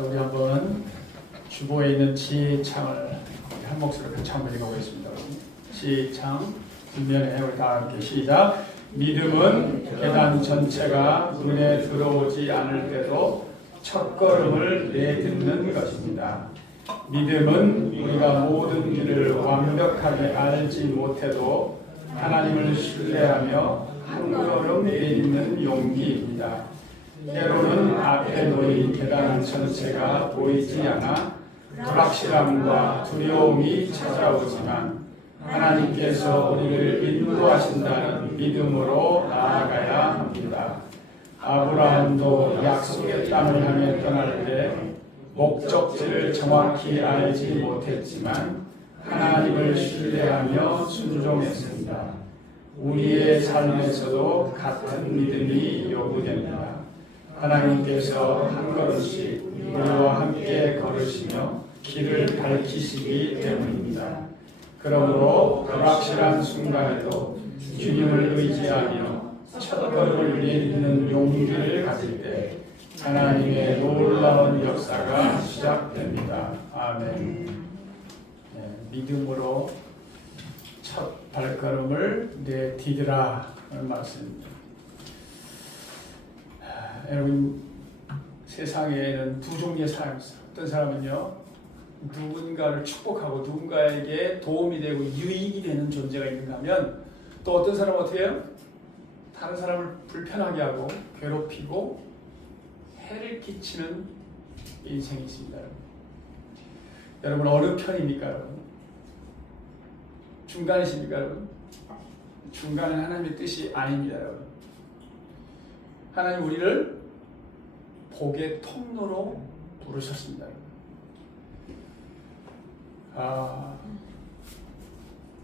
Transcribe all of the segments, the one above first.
자, 우리 한번 주보에 있는 지혜창을 한 목소리로 같이 한번 읽어보겠습니다. 지혜창 뒷면에 우리 다 함께 시작. 믿음은 계단 전체가 눈에 들어오지 않을 때도 첫걸음을 내딛는 것입니다. 믿음은 우리가 모든 일을 완벽하게 알지 못해도 하나님을 신뢰하며 한 걸음 내딛는 용기입니다. 때로는 앞에 놓인 계단 전체가 보이지 않아 불확실함과 두려움이 찾아오지만 하나님께서 우리를 인도하신다는 믿음으로 나아가야 합니다. 아브라함도 약속의 땅을 향해 떠날 때 목적지를 정확히 알지 못했지만 하나님을 신뢰하며 순종했습니다. 우리의 삶에서도 같은 믿음이 요구됩니다. 하나님께서 한 걸음씩 우리와 함께 걸으시며 길을 밝히시기 때문입니다. 그러므로 불확실한 순간에도 주님을 의지하며 첫걸음을 내딛는 용기를 가질 때 하나님의 놀라운 역사가 시작됩니다. 아멘. 네, 믿음으로 첫 발걸음을 내디디라 하는 말씀입니다. 여러분, 세상에는 두 종류의 사람이 있어요. 어떤 사람은요, 누군가를 축복하고 누군가에게 도움이 되고 유익이 되는 존재가 있는가 하면, 또 어떤 사람은 어떻게 해요? 다른 사람을 불편하게 하고 괴롭히고 해를 끼치는 인생이 있습니다. 여러분, 어느 편입니까? 여러분? 중간이십니까? 여러분? 중간은 하나님의 뜻이 아닙니다. 여러분. 하나님 우리를 복의 통로로 부르셨습니다.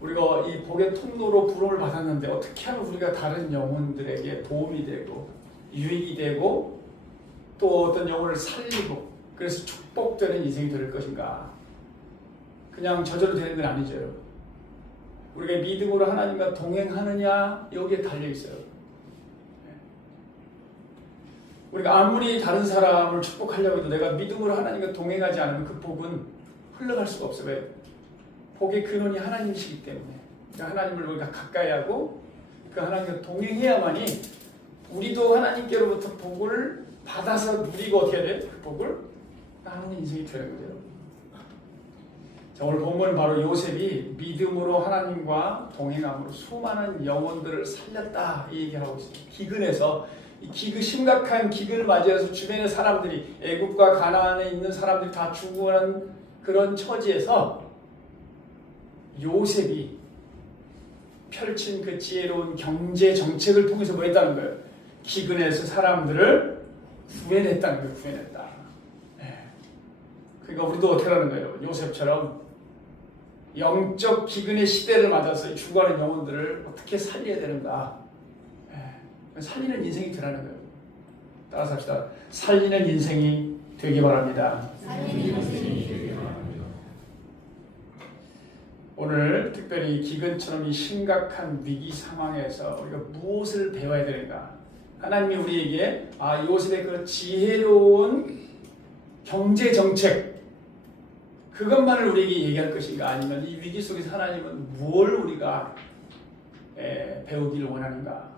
우리가 이 복의 통로로 부름을 받았는데 어떻게 하면 우리가 다른 영혼들에게 도움이 되고 유익이 되고 또 어떤 영혼을 살리고 그래서 축복되는 인생이 될 것인가? 그냥 저절로 되는 건 아니죠. 우리가 믿음으로 하나님과 동행하느냐 여기에 달려 있어요. 우리가 아무리 다른 사람을 축복하려고 해도 내가 믿음으로 하나님과 동행하지 않으면 그 복은 흘러갈 수가 없어요. 왜? 복의 근원이 하나님이시기 때문에 하나님을 우리가 가까이 하고 그 하나님과 동행해야만이 우리도 하나님께로부터 복을 받아서 누리고 어떻게 해야 돼? 그 복을 나누는 인생이 되는 거죠. 자, 오늘 본문은 바로 요셉이 믿음으로 하나님과 동행함으로 수많은 영혼들을 살렸다 이 얘기를 하고 있습니다. 기근에서 이 심각한 기근을 맞이해서 주변의 사람들이 애굽과 가나안에 있는 사람들이 다 죽어가는 그런 처지에서 요셉이 펼친 그 지혜로운 경제 정책을 통해서 뭐 했다는 거예요? 기근에서 사람들을 구해냈다는 거예요. 구해냈다. 네. 그러니까 우리도 어떻게 하는 거예요? 요셉처럼 영적 기근의 시대를 맞아서 죽어가는 영혼들을 어떻게 살려야 되는가? 네. 살리는 인생이 되라는 거예요. 따라서 합시다. 살리는 인생이 되기 바랍니다. 오늘 특별히 기근처럼 이 심각한 위기 상황에서 우리가 무엇을 배워야 되는가? 하나님이 우리에게 요셉의 그 지혜로운 경제 정책 그것만을 우리에게 얘기할 것인가? 아니면 이 위기 속에서 하나님은 무엇을 우리가 배우기를 원하는가?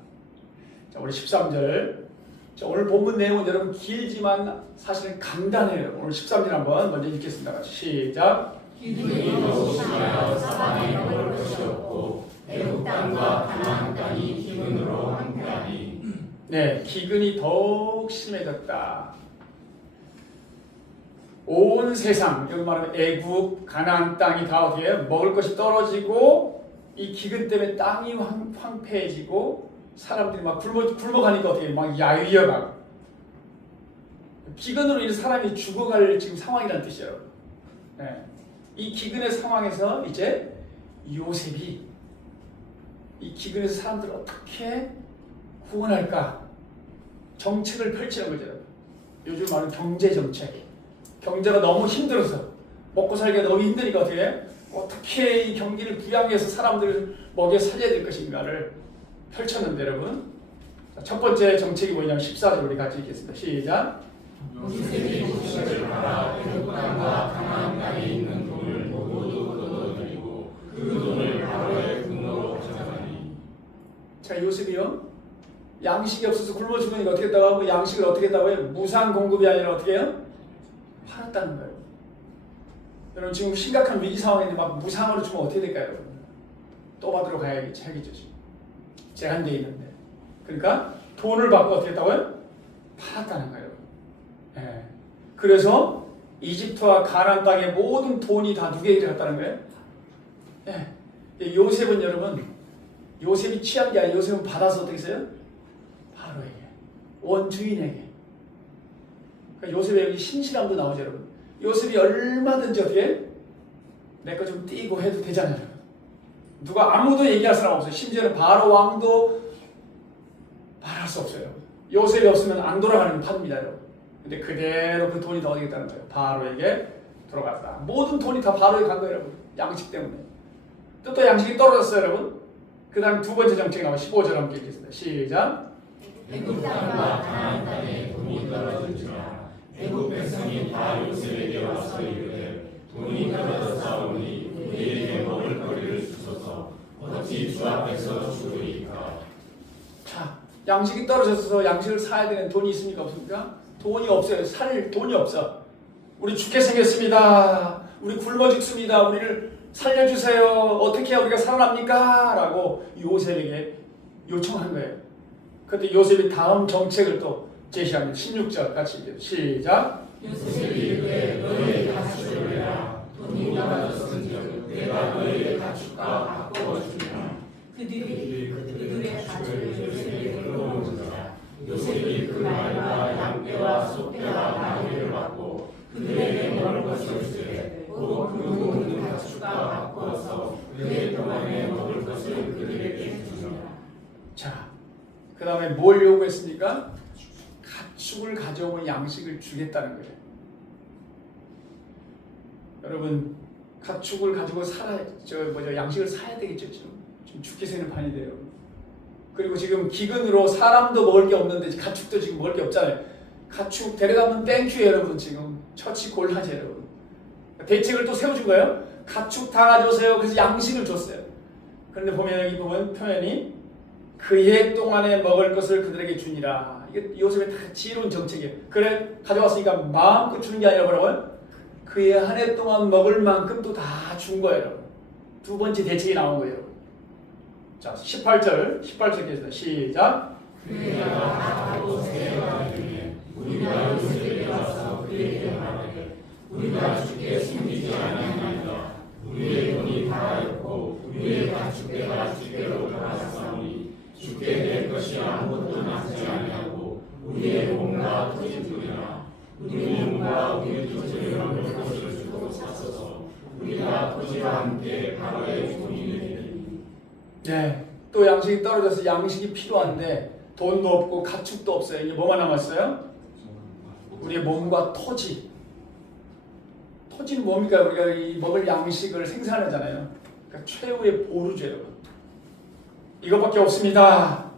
자, 우리 13절. 자, 오늘 본문 내용은 여러분 길지만 사실은 간단해요. 오늘 13절 한번 먼저 읽겠습니다. 같이 시작. 기근이 더욱 심하여 사방에 먹을 것이 없고 애굽 땅과 가나안 땅이 기근으로 함께하니. 네, 기근이 더욱 심해졌다. 온 세상, 여기 말하면 애굽, 가나안 땅이 다 어떻게 먹을 것이 떨어지고 이 기근 때문에 땅이 황폐해지고 사람들이 막 굶어가니까 어떻게 막 야위어가고 기근으로 인해 사람이 죽어갈 지금 상황이라는 뜻이에요. 네. 이 기근의 상황에서 이제 요셉이 이 기근에서 사람들을 어떻게 구원할까 정책을 펼치는 거죠. 요즘 말하는 경제 정책. 경제가 너무 힘들어서 먹고 살기가 너무 힘드니까 어떻게 이 경기를 부양해서 사람들을 먹여 살려야 될 것인가를 펼쳤는데 여러분, 첫 번째 정책이 뭐냐면 14절 우리 같이 읽겠습니다. 시작. 요셉이 곡식을 팔아 양식이 없어서 굶어 죽으니까 어떻게 했다고 하고 양식을 어떻게 했다고 해요? 무상 공급이 아니라 어떻게 해요? 팔았다는 거예요. 여러분 지금 심각한 위기 상황인데 막 무상으로 주면 어떻게 될까요? 여러분? 또 받으러 가야겠지 하겠죠 지금. 제한되어 있는데. 그러니까 돈을 받고 어떻게 했다고요? 팔았다는 거예요. 예. 그래서 이집트와 가나안 땅의 모든 돈이 다 누구에게 갔다는 거예요? 예. 요셉은 여러분 요셉이 취한 게 아니라 요셉은 받아서 어떻게 했어요? 바로에게 원주인에게. 그러니까 요셉의 여기 신실함도 나오죠 여러분. 요셉이 얼마든지 어떻게 내 거 좀 띄고 해도 되잖아요. 여러분. 누가 아무도 얘기할 사람 없어요. 심지어는 바로 왕도 말할 수 없어요. 요셉이 없으면 안 돌아가는 판입니다 여러분. 근데 그대로 그 돈이 다 어디 있다는 거예요? 바로에게 들어갔다. 모든 돈이 다 바로에 간 거예요 여러분. 양식 때문에. 또 양식이 떨어졌어요 여러분. 그 다음 두 번째 정책이 나와 15절 함께 읽겠습니다. 시작. 애굽 땅과 가나안 땅에 돈이 떨어진지라 애굽 백성이 다 요셉에게 와서 이르되 돈이 떨어졌사오니 우리에게 먹을 거리를 주소서 어찌 주 앞에서 죽으리까. 자, 양식이 떨어져서 양식을 사야 되는 돈이 있습니까? 없습니까? 돈이 없어요. 살 돈이 없어. 우리 죽게 생겼습니다. 우리 굶어 죽습니다. 우리를 살려주세요. 어떻게 해야 우리가 살아납니까? 라고 요셉에게 요청한 거예요. 그런데 요셉이 다음 정책을 또 제시합니다. 16절 같이 읽게요. 시작. 요셉이 이르되 너희의 가축을 내라 돈이 떨어졌은즉 내가 너희의 가축과 바꾸어 주리라. 그들이 그들의 가축을 요셉에게 끌어오니라. 요셉이 그 말과 양떼와 소떼와 나귀를 받고 그들에게 먹을 것을 주되 곧 그 모든 가축과 바꾸어서 그의 동안에 먹을 것을 그들에게 주니라. 자, 그 다음에 뭘 요구했습니까? 가축을 가져오면 양식을 주겠다는 거예요. 여러분, 가축을 가지고 양식을 사야 되겠죠. 지금 죽게 생는 판이 돼요. 그리고 지금 기근으로 사람도 먹을 게 없는데 가축도 지금 먹을 게 없잖아요. 가축 데려가면 땡큐 여러분. 지금 처치 곤란하죠 여러분. 대책을 또 세워준 거예요. 가축 다 가져오세요. 그래서 양식을 줬어요. 그런데 보면 여기 보면 표현이 그해 동안에 먹을 것을 그들에게 주니라. 이게 요셉의 다 지혜로운 정책이에요. 그래 가져왔으니까 마음껏 주는 게 아니라 뭐라고요? 그해 한 해 동안 먹을 만큼 또 다 준 거예요 여러분. 두 번째 대책이 나온 거예요 여러분. 자 18절 계속해서 시작. 그가 하고 세어가 중에 우리가 요셉에게 와서 그에게 말하되 우리가 주께 숨기지 아니하나이다. 우리의 돈이 다하였고 우리의 가축대가 주께로 돌아갔사오니 주께 낼 것이 아무것도 남지 아니하고 우리의 몸과 토지뿐이라. 우리 몸과 우리 토지를 먹을 것을 주고 샀어서 우리가 토지와 함께 바로의 종이 되리니. 네, 또 양식이 떨어져서 양식이 필요한데 돈도 없고 가축도 없어요. 이제 뭐만 남았어요? 우리의 몸과 토지. 토지는 뭡니까? 우리가 이 먹을 양식을 생산하잖아요. 그러니까 최후의 보루죠 여러분. 이것밖에 없습니다.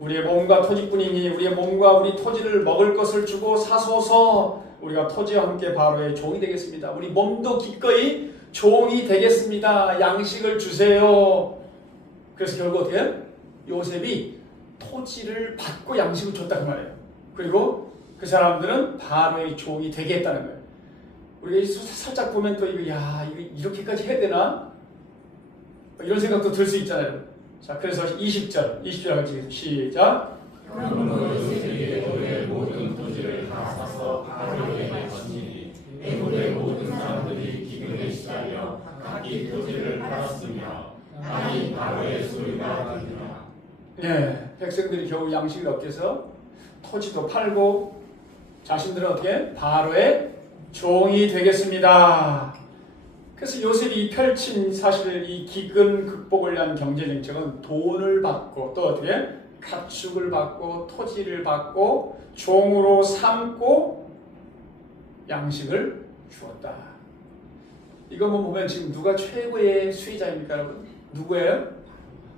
우리의 몸과 토지뿐이니 우리의 몸과 우리 토지를 먹을 것을 주고 사소서 우리가 토지와 함께 바로의 종이 되겠습니다. 우리 몸도 기꺼이 종이 되겠습니다. 양식을 주세요. 그래서 결국 어떻게 해요? 요셉이 토지를 받고 양식을 줬다 그 말이에요. 그리고 그 사람들은 바로의 종이 되겠다는 거예요. 우리가 살짝 보면 또 이거 이렇게까지 해야 되나? 이런 생각도 들 수 있잖아요. 자, 그래서 20절 같이 시작. 그러므로 요셉이 애굽의 모든 토지를 다 사서 바로에게 바치니 애굽의 모든 사람들이 기근에 시달려 각기 토지를 팔았으며 많이 바로의 소리가 들리라. 네, 백성들이 겨우 양식을 얻기 위해서 토지도 팔고 자신들은 어떻게? 바로의 종이 되겠습니다. 그래서 요셉이 펼친 사실 이 기근 극복을 위한 경제 정책은 돈을 받고 또 어떻게? 가축을 받고 토지를 받고 종으로 삼고 양식을 주었다. 이것만 보면 지금 누가 최고의 수혜자입니까 여러분? 누구예요?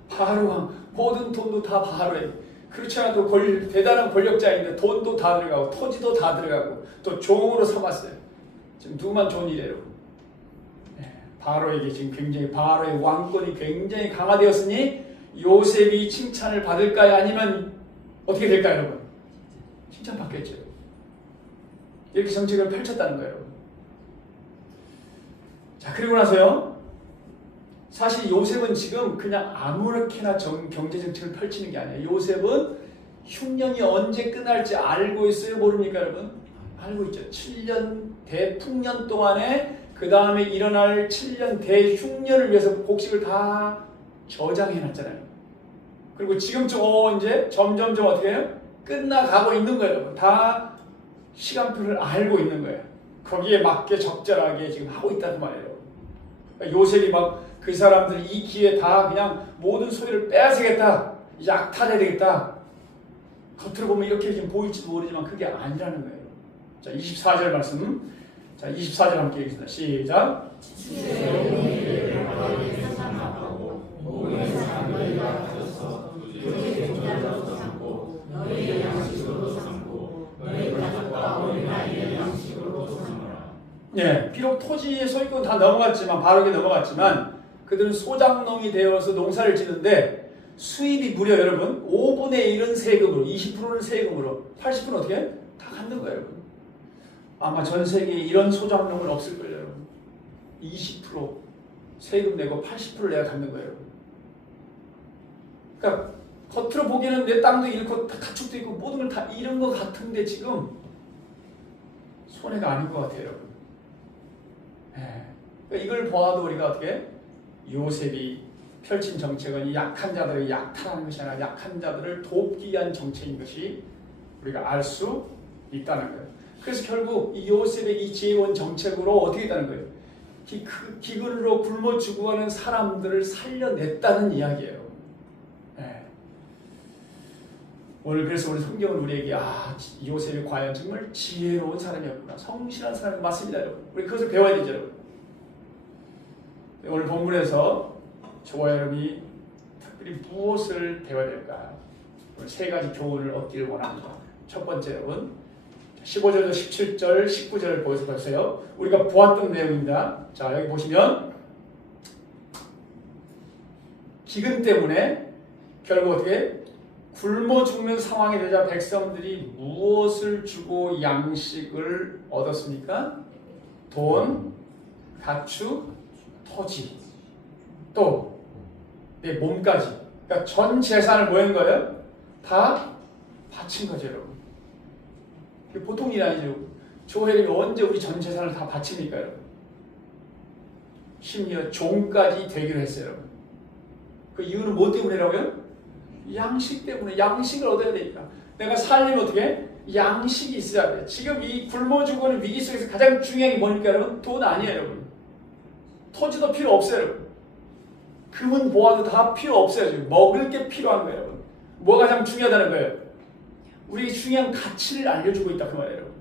바로 왕. 모든 돈도 다 바로에. 그렇지 않아도 대단한 권력자인데 돈도 다 들어가고 토지도 다 들어가고 또 종으로 삼았어요. 지금 누구만 좋은 일이에요? 바로에게 지금 굉장히 바로의 왕권이 굉장히 강화되었으니 요셉이 칭찬을 받을까요? 아니면 어떻게 될까요, 여러분? 칭찬받겠죠. 이렇게 정책을 펼쳤다는 거예요, 여러분. 자, 그리고 나서요. 사실 요셉은 지금 그냥 아무렇게나 경제 정책을 펼치는 게 아니에요. 요셉은 흉년이 언제 끝날지 알고 있어요? 모릅니까, 여러분? 알고 있죠. 7년 대풍년 동안에 그 다음에 일어날 7년 대흉년을 위해서 곡식을 다 저장해놨잖아요. 그리고 지금쯤 이제 점점점 어떻게 해요? 끝나가고 있는 거예요, 여러분. 다 시간표를 알고 있는 거예요. 거기에 맞게 적절하게 지금 하고 있다는 말이에요. 그러니까 요셉이 막 그 사람들 이 기회에 다 그냥 모든 소리를 빼앗아야겠다. 약탈해야 되겠다. 겉으로 보면 이렇게 지금 보일지도 모르지만 그게 아니라는 거예요. 자, 24절 말씀. 자, 24절 함께 읽겠습니다. 시작. 예, 비록 토지의 소유권 다 넘어갔지만 바로게 넘어갔지만 그들은 소작농이 되어서 농사를 짓는데 수입이 무려 여러분 5분의 1은 세금으로 20%는 세금으로 80%는 어떻게 해? 다 갖는 거예요, 여러분. 아마 전 세계에 이런 소작농은 없을 거예요, 여러분. 20% 세금 내고 80% 내가 갖는 거예요, 여러분. 그러니까 겉으로 보기에는 내 땅도 잃고 다 가축도 있고 모든 걸 다 잃은 것 같은데 지금 손해가 아닌 것 같아요, 여러분. 그러니까 이걸 보아도 우리가 어떻게 요셉이 펼친 정책은 약한 자들을 약탈하는 것이 아니라 약한 자들을 돕기 위한 정책인 것이 우리가 알 수 있다는 거예요. 그래서 결국 이 요셉의 이 지혜로운 정책으로 어떻게 했다는 거예요? 기근으로 굶어 죽어가는 사람들을 살려냈다는 이야기예요. 오늘 그래서 우리 성경은 우리에게 요셉이 과연 정말 지혜로운 사람이었구나, 성실한 사람이 맞습니다, 여러분. 우리 그것을 배워야 되죠, 여러분. 오늘 본문에서 저와 여러분이 특별히 무엇을 배워야 될까? 오늘 세 가지 교훈을 얻기를 원합니다. 첫 번째, 여러분 15절부터 17절, 19절을 보세요. 우리가 보았던 내용입니다. 자, 여기 보시면 기근 때문에 결국 어떻게 굶어 죽는 상황이 되자 백성들이 무엇을 주고 양식을 얻었습니까? 돈, 가축, 토지, 또 내 몸까지. 그러니까 전 재산을 뭐 한 거예요? 다 바친 거죠, 여러분. 그게 보통 일이 아니죠. 조혜림이 언제 우리 전 재산을 다 바칩니까, 여러분? 심지어 종까지 되기로 했어요, 여러분. 그 이유는 뭐 때문이라고요? 양식 때문에. 양식을 얻어야 되니까. 내가 살려면 어떻게? 양식이 있어야 돼. 지금 이 굶어 죽어는 위기 속에서 가장 중요한 게 뭐니까, 여러분? 돈 아니에요, 여러분. 토지도 필요 없어요, 여러분. 금은 보아도 다 필요 없어요. 지금 먹을 게 필요한 거예요, 여러분. 뭐가 가장 중요하다는 거예요? 우리에게 중요한 가치를 알려주고 있다, 그 말이에요, 여러분.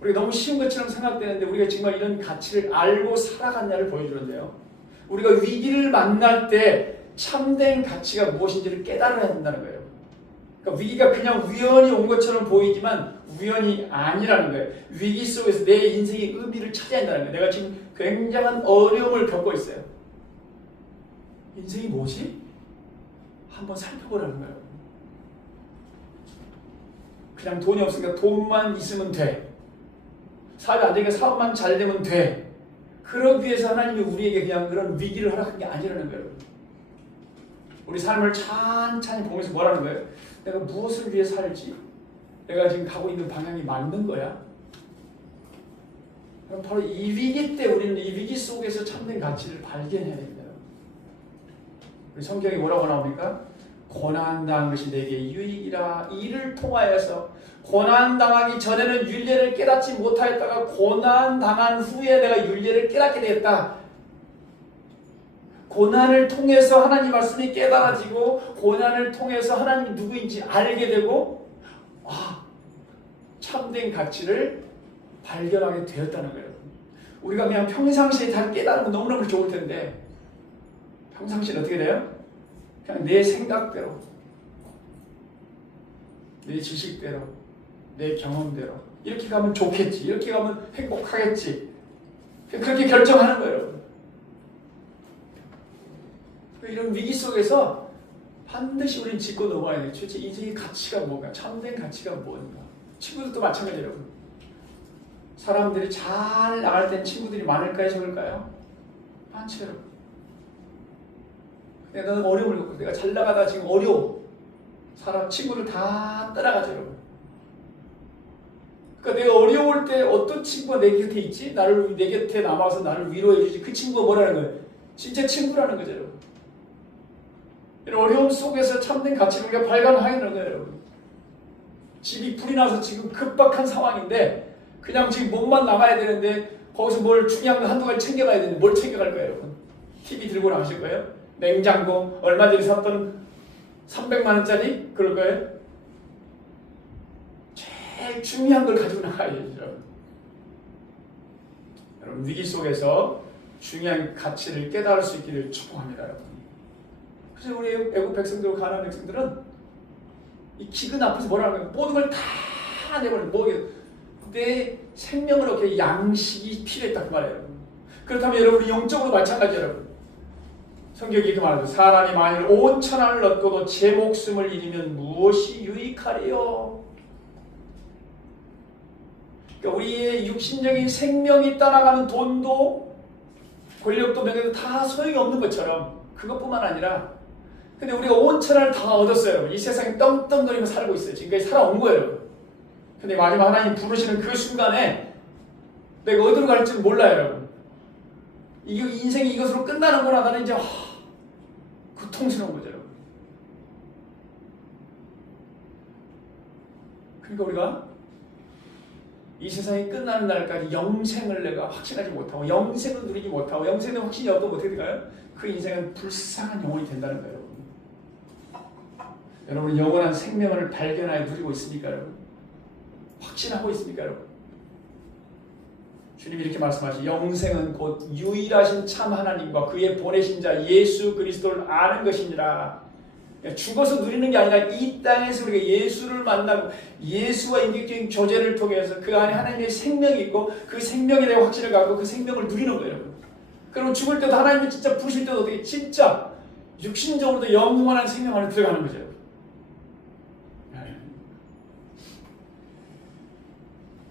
우리가 너무 쉬운 것처럼 생각되는데 우리가 정말 이런 가치를 알고 살아갔냐를 보여주는데요. 우리가 위기를 만날 때 참된 가치가 무엇인지를 깨달아야 된다는 거예요. 그러니까 위기가 그냥 우연히 온 것처럼 보이지만 우연이 아니라는 거예요. 위기 속에서 내 인생의 의미를 찾아야 한다는 거예요. 내가 지금 굉장한 어려움을 겪고 있어요. 인생이 뭐지? 한번 살펴보라는 거예요. 그냥 돈이 없으니까 돈만 있으면 돼. 사업이 안 되니까 사업만 잘 되면 돼. 그러기 위해서 하나님이 우리에게 그냥 그런 위기를 허락한 게 아니라는 거예요. 우리 삶을 찬찬히 보면서 뭐라는 거예요? 내가 무엇을 위해 살지? 내가 지금 가고 있는 방향이 맞는 거야? 그럼 바로 이 위기 때 우리는 이 위기 속에서 참된 가치를 발견해야 됩니다. 우리 성경에 뭐라고 나옵니까? 고난당한 것이 내게 유익이라. 이를 통하여서 고난당하기 전에는 율례를 깨닫지 못하였다가 고난당한 후에 내가 율례를 깨닫게 되었다. 고난을 통해서 하나님 말씀이 깨달아지고 고난을 통해서 하나님이 누구인지 알게 되고 참된 가치를 발견하게 되었다는 거예요. 우리가 그냥 평상시에 잘 깨달으면 너무너무 좋을 텐데 평상시에 어떻게 돼요? 그냥 내 생각대로, 내 지식대로, 내 경험대로 이렇게 가면 좋겠지, 이렇게 가면 행복하겠지, 그렇게 결정하는 거예요, 여러분. 이런 위기 속에서 반드시 우리는 짚고 넘어야 돼. 도대체 인생의 가치가 뭔가? 참된 가치가 뭔가? 친구들도 마찬가지로 사람들이 잘 나갈 땐 친구들이 많을까요? 적을까요? 많죠, 여러분. 근데 나는 어려움을 겪고 내가 잘 나가다가 지금 어려워. 사람, 친구를 다 따라가죠, 여러분. 그러니까 내가 어려울 때 어떤 친구가 내 곁에 있지? 내 곁에 남아서 나를 위로해주지. 그 친구가 뭐라는 거예요? 진짜 친구라는 거죠, 여러분. 이런 어려움 속에서 참된 가치를 우리가 발견하는 거예요, 여러분. 집이 불이 나서 지금 급박한 상황인데 그냥 지금 몸만 나가야 되는데 거기서 뭘 중요한 거 한두 가지 챙겨가야 되는데 뭘 챙겨갈 거예요, 여러분? TV 들고 나가실 거예요? 냉장고, 얼마 전에 샀던 300만 원짜리? 그럴 거예요? 제일 중요한 걸 가지고 나가야죠. 여러분, 위기 속에서 중요한 가치를 깨달을 수 있기를 축복합니다, 여러분. 그래서 우리 애국 백성들, 가나안 백성들은 이 기근 앞에서 뭐라는 거예요? 모든 걸 다 내버려. 내 생명을 얻기 양식이 필요했다 그 말이에요. 그렇다면 여러분 영적으로 마찬가지예요, 여러분. 성경이 이렇게 말하죠. 사람이 만일 온 천하를 얻고도 제 목숨을 잃으면 무엇이 유익하리요? 그러니까 우리의 육신적인 생명이 따라가는 돈도 권력도 명예도 다 소용이 없는 것처럼 그것뿐만 아니라 근데 우리가 온 천하를 다 얻었어요. 이 세상에 떵떵거리며 살고 있어요. 지금까지 살아온 거예요. 근데 마지막 하나님 부르시는 그 순간에 내가 어디로 갈지 몰라요, 여러분. 인생이 이것으로 끝나는구나. 나는 이제 고통스러운 거죠, 여러분. 그러니까 우리가 이 세상이 끝나는 날까지 영생을 내가 확신하지 못하고 영생을 누리지 못하고 영생의 확신이 없다면 어떻게 될까요? 그 인생은 불쌍한 영혼이 된다는 거예요, 여러분. 여러분 영원한 생명을 발견하여 누리고 있습니까, 여러분? 확신하고 있습니까, 여러분? 주님이 이렇게 말씀하시죠. 영생은 곧 유일하신 참 하나님과 그의 보내신 자 예수 그리스도를 아는 것이니라. 죽어서 누리는 게 아니라 이 땅에서 우리가 예수를 만나고 예수와 인격적인 교제를 통해서 그 안에 하나님의 생명이 있고 그 생명에 대한 확신을 갖고 그 생명을 누리는 거예요, 여러분. 그리고 죽을 때도 하나님이 진짜 부르실 때도 어떻게 진짜 육신적으로도 영원한 생명 안에 들어가는 거죠, 여러분.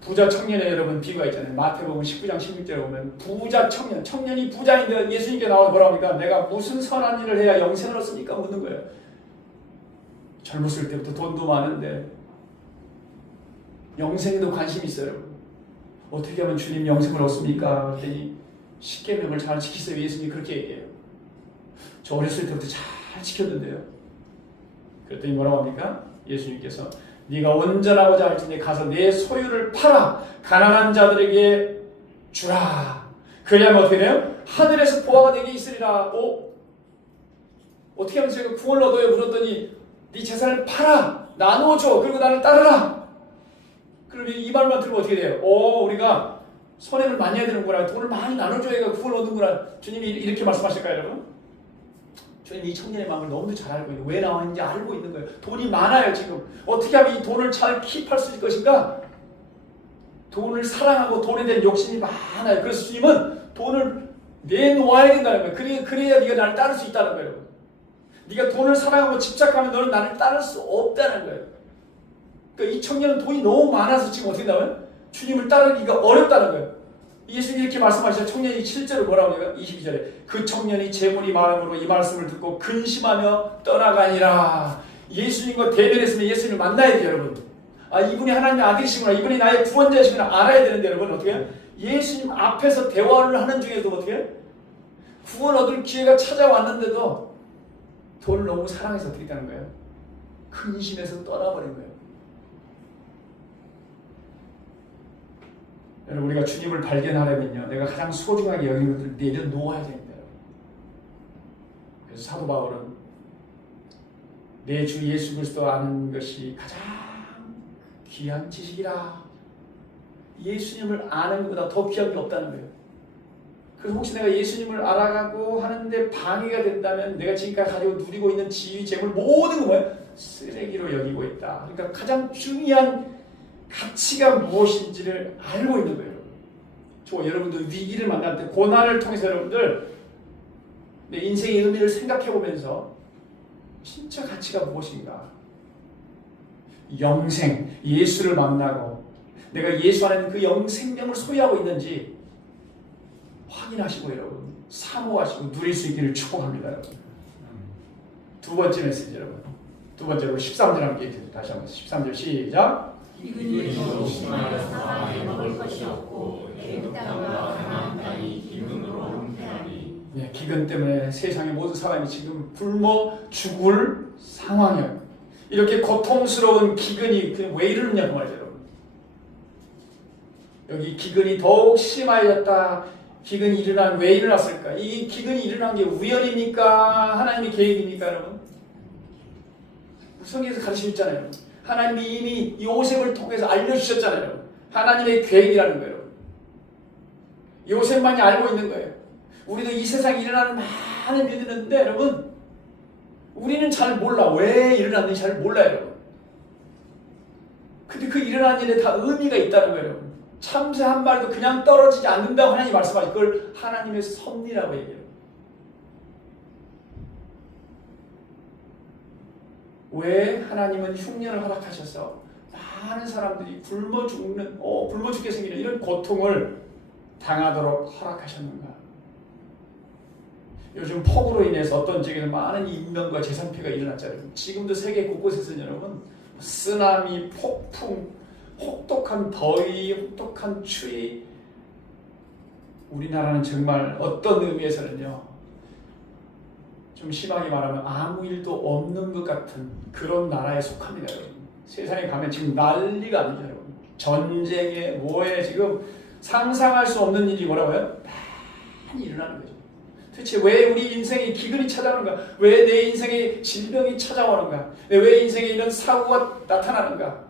부자 청년의 여러분 비유가 있잖아요. 마태복음 19장 16절에 보면 부자 청년이 부자인데 예수님께 나와서 뭐라고 합니까? 내가 무슨 선한 일을 해야 영생을 얻습니까? 묻는 거예요. 젊었을 때부터 돈도 많은데 영생에도 관심이 있어요. 어떻게 하면 주님 영생을 얻습니까? 그랬더니 십계명을 잘 지키세요. 예수님이 그렇게 얘기해요. 저 어렸을 때부터 잘 지켰는데요. 그랬더니 뭐라고 합니까? 예수님께서 네가 온전하고자 할지니 가서 내 소유를 팔아 가난한 자들에게 주라. 그래야만 어떻게 돼요? 하늘에서 보화가 내게 있으리라. 어떻게 하면 제가 구원을 얻어요? 물었더니 네 재산을 팔아 나누어줘. 그리고 나를 따르라. 그러면 이 말만 들으면 어떻게 돼요? 우리가 선행을 많이 해야 되는구나. 돈을 많이 나눠줘야 구원을 얻는구나. 주님이 이렇게 말씀하실까요, 여러분? 주님 이 청년의 마음을 너무도 잘 알고 있는 왜 나왔는지 알고 있는 거예요. 돈이 많아요, 지금. 어떻게 하면 이 돈을 잘 킵할 수 있을 것인가? 돈을 사랑하고 돈에 대한 욕심이 많아요. 그래서 주님은 돈을 내놓아야 된다는 거예요. 그래야 네가 나를 따를 수 있다는 거예요. 네가 돈을 사랑하고 집착하면 너는 나를 따를 수 없다는 거예요. 그러니까 이 청년은 돈이 너무 많아서 지금 어떻게 나와요? 주님을 따르기가 어렵다는 거예요. 예수님이 이렇게 말씀하시죠. 청년이 실제로 뭐라고 해요? 22절에 그 청년이 재물이 많음으로 이 말씀을 듣고 근심하며 떠나가니라. 예수님과 대면했으면 예수님을 만나야 돼요, 여러분. 이분이 하나님의 아들이시구나, 이분이 나의 구원자이시구나 알아야 되는데 여러분 어떻게 해요? 예수님 앞에서 대화를 하는 중에도 어떻게 해요? 구원 얻을 기회가 찾아왔는데도 돈을 너무 사랑해서 어떻게 되는 거예요? 근심해서 떠나버린 거예요. 여러분 우리가 주님을 발견하려면요, 내가 가장 소중하게 여기는 것들을 내려놓아야 됩니다. 그래서 사도 바울은 내 주 예수 그리스도 아는 것이 가장 귀한 지식이라. 예수님을 아는 것보다 더 귀한 게 없다는 거예요. 그래서 혹시 내가 예수님을 알아가고 하는데 방해가 된다면 내가 지금까지 가지고 누리고 있는 지위, 재물 모든 거 뭐예요? 쓰레기로 여기고 있다. 그러니까 가장 중요한 가치가 무엇인지를 알고 있는 거예요. 여러분들 위기를 만날 때 고난을 통해서 여러분들 내 인생의 의미를 생각해 보면서 진짜 가치가 무엇인가? 영생, 예수를 만나고 내가 예수 안에 그 영생명을 소유하고 있는지 확인하시고 여러분 사모하시고 누릴 수 있기를 축복합니다. 여러분. 두 번째 메시지 여러분. 두 번째로 13절 함께 읽겠습니다. 다시 한번 13절 시작. 기근이 심하여 사방에 먹을 것이 없고 애굽 땅과 가나안 땅이 기근으로 황폐하니. 네, 기근 때문에 세상의 모든 사람이 지금 굶어 죽을 상황이에요. 이렇게 고통스러운 기근이 왜 이러느냐 그 말이죠, 여러분. 여기 기근이 더욱 심해졌다. 기근이 왜 일어났을까? 이 기근이 일어난 게 우연입니까? 하나님의 계획입니까, 여러분? 성경에서 가르치고 있잖아요. 하나님이 이미 요셉을 통해서 알려주셨잖아요. 하나님의 계획이라는 거예요. 요셉만이 알고 있는 거예요. 우리도 이 세상에 일어나는 많은 일이 있는데 여러분 우리는 잘 몰라. 왜 일어났는지 잘 몰라요, 여러분. 근데 그 일어난 일에 다 의미가 있다는 거예요, 여러분. 참새 한 마리도 그냥 떨어지지 않는다고 하나님이 말씀하시고 그걸 하나님의 섭리라고 얘기해요. 왜 하나님은 흉년을 허락하셔서 많은 사람들이 굶어 죽게 생기는 이런 고통을 당하도록 허락하셨는가? 요즘 폭우로 인해서 어떤 지역에는 많은 인명과 재산 피해가 일어났잖아요. 지금도 세계 곳곳에서 여러분 쓰나미, 폭풍, 혹독한 더위, 혹독한 추위. 우리나라는 정말 어떤 의미에서는요, 좀 심하게 말하면 아무 일도 없는 것 같은 그런 나라에 속합니다, 여러분. 세상에 가면 지금 난리가 아니죠, 여러분. 전쟁에 뭐에 지금 상상할 수 없는 일이 뭐라고요? 많이 일어나는 거죠. 도대체 왜 우리 인생에 기근이 찾아오는가? 왜 내 인생에 질병이 찾아오는가? 왜 인생에 이런 사고가 나타나는가?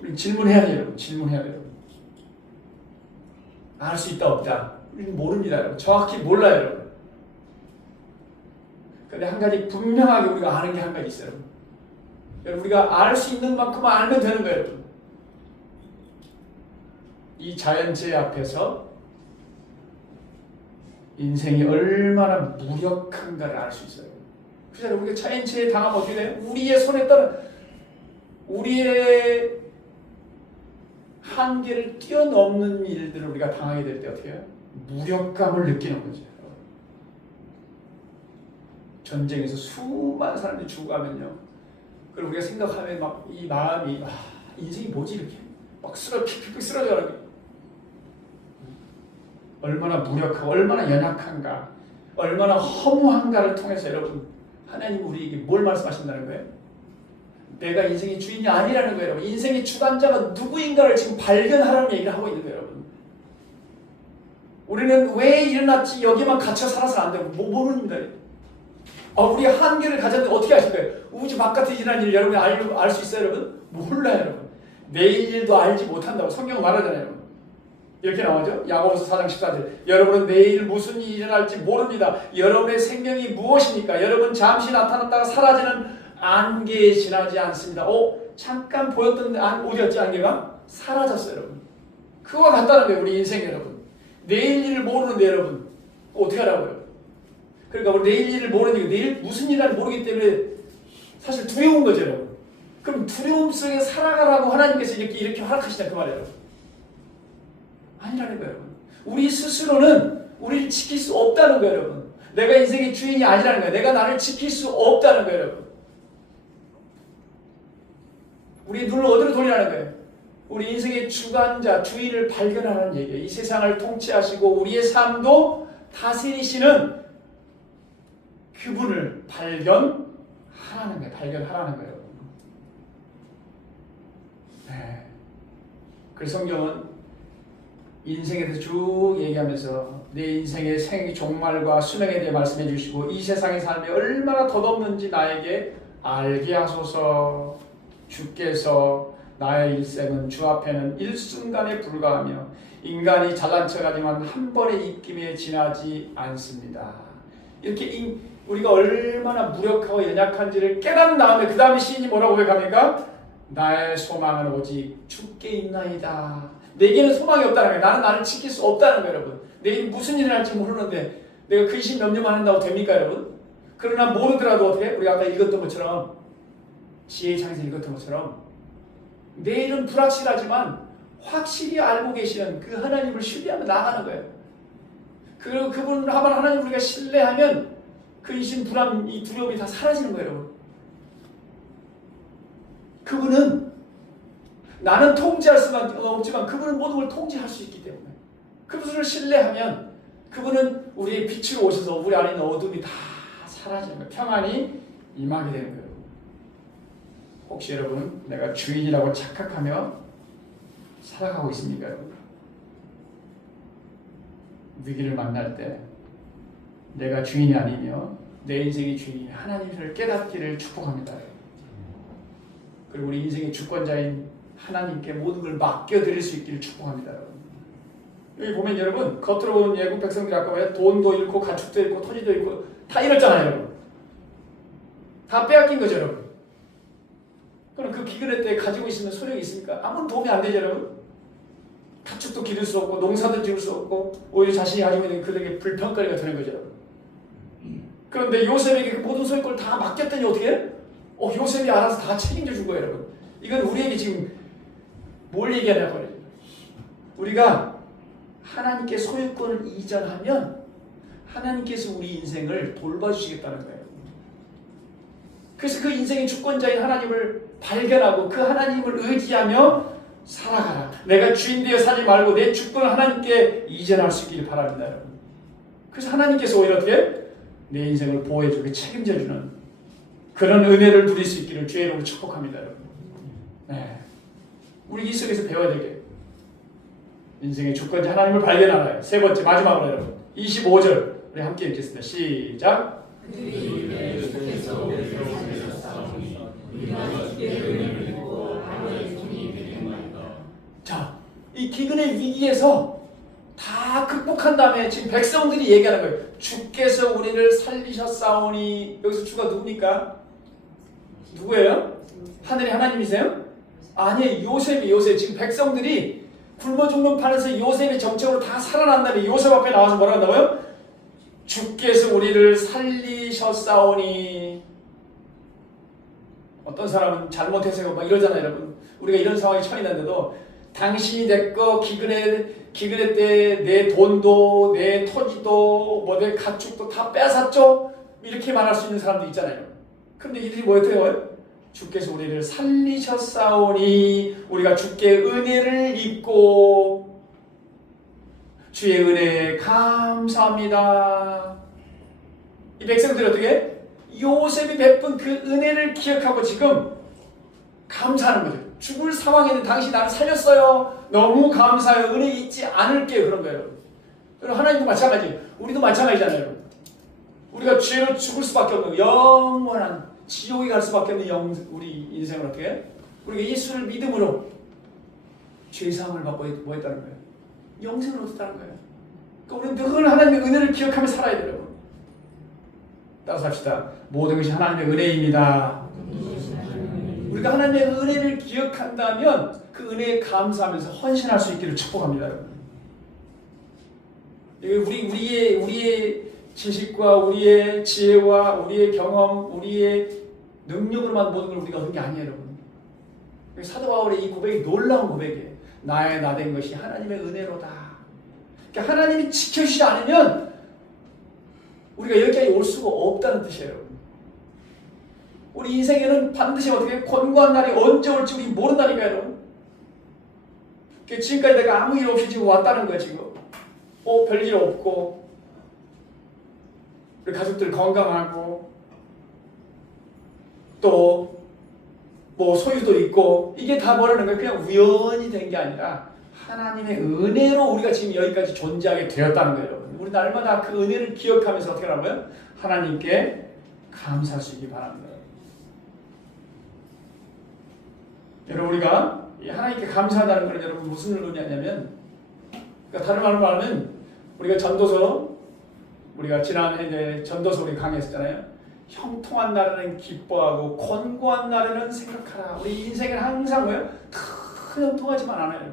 우리 질문해야 돼요, 여러분. 질문해야 돼요. 알 수 있다 없다. 우리는 모릅니다, 여러분. 정확히 몰라요, 여러분. 근데 한 가지 분명하게 우리가 아는 게 한 가지 있어요, 여러분. 여러분, 우리가 알 수 있는 만큼만 알면 되는 거예요, 여러분. 이 자연재해 앞에서 인생이 얼마나 무력한가를 알 수 있어요. 그래서 우리가 자연재해 당하면 어떻게 돼요? 우리의 손에 따른 우리의 한계를 뛰어넘는 일들을 우리가 당하게 될 때 어떻게 해요? 무력감을 느끼는 거죠. 전쟁에서 수많은 사람들이 죽어가면요. 그리고 우리가 생각하면 막 이 마음이 인생이 뭐지 이렇게 막 픽픽 쓰러져가지고 얼마나 무력하고 얼마나 연약한가, 얼마나 허무한가를 통해서 여러분 하나님 우리에게 뭘 말씀하신다는 거예요? 내가 인생의 주인이 아니라는 거예요, 여러분. 인생의 주관자가 누구인가를 지금 발견하라는 얘기를 하고 있는 거예요, 여러분. 우리는 왜 일어났지 여기만 갇혀 살아서 안 되고 모릅니다. 우리 한계를 가졌는데 어떻게 하실 거예요? 우주 바깥에 일어난 일을 여러분이 알 수 있어요, 여러분? 몰라요, 여러분. 내일 일도 알지 못한다고 성경은 말하잖아요, 여러분. 이렇게 나오죠? 야고보서 4장 14절. 여러분은 내일 무슨 일이 일어날지 모릅니다. 여러분의 생명이 무엇입니까? 여러분 잠시 나타났다가 사라지는 안개에 지나지 않습니다. 잠깐 보였던 어디였지 안개가? 사라졌어요, 여러분. 그와 같다는 거예요, 우리 인생 여러분. 내일 일을 모르는데 여러분 어떻게 하라고요? 그러니까 우리 내일 일을 모르니까 내일 무슨 일을 모르기 때문에 사실 두려운 거죠, 여러분. 그럼 두려움 속에 살아가라고 하나님께서 이렇게 허락하시냐 그 말이에요, 여러분. 아니라는 거예요, 여러분. 우리 스스로는 우리를 지킬 수 없다는 거예요, 여러분. 내가 인생의 주인이 아니라는 거예요. 내가 나를 지킬 수 없다는 거예요, 여러분. 우리 눈을 어디로 돌리라는 거예요? 우리 인생의 주관자, 주인을 발견하라는 얘기예요. 이 세상을 통치하시고 우리의 삶도 다스리시는 그분을 발견하라는 거예요. 발견하라는 거예요. 네. 그래서 성경은 인생에 대해서 쭉 얘기하면서 내 인생의 종말과 수명에 대해 말씀해 주시고 이 세상의 삶이 얼마나 덧없는지 나에게 알게 하소서. 주께서 나의 일생은 주 앞에는 일순간에 불과하며 인간이 잘난 척하지만 한 번의 입김에 지나지 않습니다. 이렇게 우리가 얼마나 무력하고 연약한지를 깨달은 다음에 그 다음에 시인이 뭐라고 고백합니까? 나의 소망은 오직 주께 있나이다. 내게는 소망이 없다는 거예요. 나는 나를 지킬 수 없다는 거예요, 여러분. 내일 무슨 일이 날지 모르는데 내가 근심 염려만 한다고 됩니까, 여러분? 그러나 모르더라도 어떻게? 우리가 아까 읽었던 것처럼 지혜의 창에서 읽었던 것처럼 내일은 불확실하지만 확실히 알고 계시는 그 하나님을 신뢰하며 나가는 거예요. 그리고 그분 하나님을 우리가 신뢰하면 그 이신 불안, 이 두려움이 다 사라지는 거예요, 여러분. 그분은 나는 통제할 수는 없지만 그분은 모든 걸 통제할 수 있기 때문에 그분을 신뢰하면 그분은 우리의 빛으로 오셔서 우리 안에 있는 어둠이 다 사라지는 거예요. 평안이 임하게 되는 거예요. 혹시 여러분 내가 주인이라고 착각하며 살아가고 있습니까, 여러분? 위기를 만날 때 내가 주인이 아니며 내 인생의 주인이 하나님을 깨닫기를 축복합니다. 그리고 우리 인생의 주권자인 하나님께 모든 걸 맡겨드릴 수 있기를 축복합니다. 여기 보면 여러분 겉으로 보면 예국 백성들이 아까 왜 돈도 잃고 가축도 잃고 토지도 잃고 다 잃었잖아요, 여러분. 다 빼앗긴 거죠, 여러분. 그럼 그 기근의 때 가지고 있으면 소용이 있습니까? 아무런 도움이 안 되죠, 여러분. 가축도 기를 수 없고 농사도 지을 수 없고 오히려 자신이 가지고 있는 그들에게 불평거리가 되는 거죠. 그런데 요셉에게 그 모든 소유권을 다 맡겼더니 어떻게 해? 요셉이 알아서 다 책임져 준 거예요, 여러분. 이건 우리에게 지금 뭘 얘기하냐고 그래요. 우리가 하나님께 소유권을 이전하면 하나님께서 우리 인생을 돌봐주시겠다는 거예요. 그래서 그 인생의 주권자인 하나님을 발견하고 그 하나님을 의지하며 살아가라. 내가 주인 되어 살지 말고 내 주권을 하나님께 이전할 수 있기를 바랍니다, 여러분. 그래서 하나님께서 오히려 어떻게 내 인생을 보호해주고 책임져주는 그런 은혜를 누릴 수 있기를 주의 이름으로 축복합니다, 여러분. 네. 우리 이 속에서 배워야 되게 인생의 주권자 하나님을 발견하라. 세 번째 마지막으로 여러분 25절 우리 함께 읽겠습니다. 시작. 자, 이 기근의 위기에서 다 극복한 다음에 지금 백성들이 얘기하는 거예요. 주께서 우리를 살리셨사오니. 여기서 주가 누굽니까? 누구예요? 하늘의 하나님이세요? 아니에요. 요셉. 지금 백성들이 굶어 죽는 판에서 요셉의 정책으로 다 살아난 다음에 요셉 앞에 나와서 뭐라고 한다고요? 주께서 우리를 살리셨사오니. 어떤 사람은 잘못해서 막 이러잖아요, 여러분. 우리가 이런 상황에 처해있는데도 당신이 내거 기근의 때 내 돈도 내 토지도 뭐 내 가축도 다 뺏었죠? 이렇게 말할 수 있는 사람도 있잖아요. 그런데 이들이 뭐였대요? 주께서 우리를 살리셨사오니 우리가 주께 은혜를 입고 주의 은혜에 감사합니다. 이 백성들이 어떻게? 요셉이 베푼 그 은혜를 기억하고 지금 감사하는 거죠. 죽을 상황에는 당신이 나를 살렸어요. 너무 감사해요. 은혜 잊지 않을게요. 그런 거예요. 그리고 하나님도 마찬가지예요. 우리도 마찬가지잖아요. 우리가 죄로 죽을 수밖에 없는 영원한 지옥에 갈 수밖에 없는 우리 인생을 어떻게 해? 우리가 예수를 믿음으로 죄사함을 받고 뭐 했다는 거예요? 영생을 얻었다는 거예요. 그러니까 우리는 늘 하나님의 은혜를 기억하며 살아야 돼요. 여러분. 따라서 합시다. 모든 것이 하나님의 은혜입니다. 우리가 하나님의 은혜를 기억한다면 그 은혜에 감사하면서 헌신할 수 있기를 축복합니다. 여러분. 우리의 지식과 우리의 지혜와 우리의 경험, 우리의 능력으로만 모든 걸 우리가 얻은 게 아니에요, 여러분. 사도 바울의 이 고백이 놀라운 고백이에요. 나의 나된 것이 하나님의 은혜로다. 그러니까 하나님이 지켜주시지 않으면 우리가 여기까지 올 수가 없다는 뜻이에요, 여러분. 우리 인생에는 반드시 어떻게 권고한 날이 언제 올지 우리 모른다니까요, 여러분. 지금까지 내가 아무 일 없이 지금 왔다는 거야, 지금. 별일 없고 우리 가족들 건강하고 또 뭐 소유도 있고 이게 다 뭐라는 거예요? 그냥 우연이 된 게 아니라 하나님의 은혜로 우리가 지금 여기까지 존재하게 되었다는 거예요. 우리 날마다 그 은혜를 기억하면서 어떻게 하라고요? 하나님께 감사할 수 있기 바랍니다. 여러분 우리가 하나님께 감사한다는 건 여러분 무슨 의미냐면 그러니까 다른 말로 말하면 우리가 전도서 우리가 지난해 이제 전도서 우리 강의했잖아요. 형통한 날에는 기뻐하고 권고한 날에는 생각하라. 우리 인생은 항상 뭐예요? 다 형통하지만 않아요.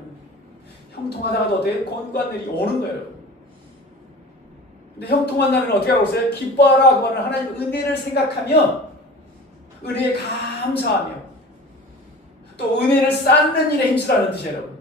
형통하다가도 어떻게 권고한 날이 오는 거예요. 근데 형통한 날에는 어떻게 하고 있어요? 기뻐하라. 그 말은 하나님 은혜를 생각하며 은혜에 감사하며 또 은혜를 쌓는 일에 힘쓰라는 뜻이에요, 여러분.